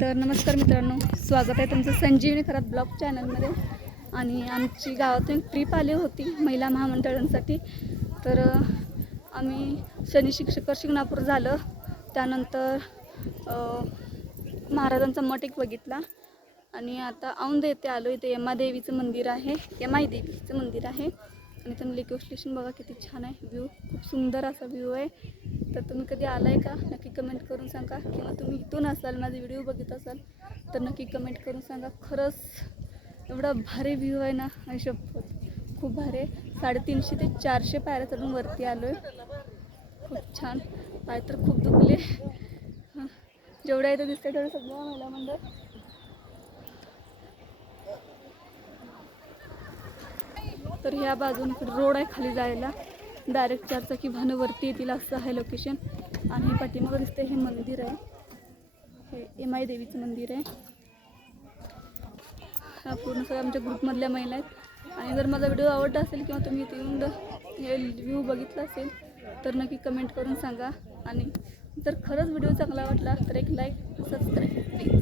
तर नमस्कार मित्रांनो स्वागत आहे तुमचं संजीवनी खरात ब्लॉग चॅनलमध्ये. आणि आमची गावातून ट्रीप आली होती महिला महामंडळांसाठी. तर आम्ही शनी शिक्षकर शिंगणापूर झालं. त्यानंतर महाराजांचा मठ एक बघितला. आणि आता औंध येथे आलो. इथे यमा देवीचं मंदिर आहे. यमाई देवीचं मंदिर आहे. आणि तुम्ही लेक स्टेशन बघा किती छान आहे. व्ह्यू खूप सुंदर असा व्ह्यू आहे. तर तुम्ही कधी आला आहे का? नक्की कमेंट करून सांगा. किंवा तुम्ही इथून असाल माझे व्हिडिओ बघत असाल तर नक्की कमेंट करून सांगा. खरंच एवढा भारी व्ह्यू आहे ना आणि शपथ खूप भारी आहे. साडेतीनशे ते चारशे पायऱ्या चढून वरती आलो आहे खूप छान. पाय तर खूप दुखले. हं. जेवढ्या इथं दिसते तेवढं सगळं महिला मंडळ तर ह्या बाजून रोड आहे खाली जायला. डायरेक्ट चारचाकी भानं वरती येतील असं आहे लोकेशन आणि हे पाठीमागं दिसतं हे मंदिर आहे. हे एमाई देवीचं मंदिर आहे. हा पूर्ण सगळ्या आमच्या ग्रुपमधल्या महिला आहेत. आणि जर माझा व्हिडिओ आवडला असेल किंवा तुम्ही इथे येऊन हे व्ह्यू बघितला असेल तर नक्की कमेंट करून सांगा. आणि जर खरंच व्हिडिओ चांगला वाटला तर एक लाईक सबस्क्राईब प्लीज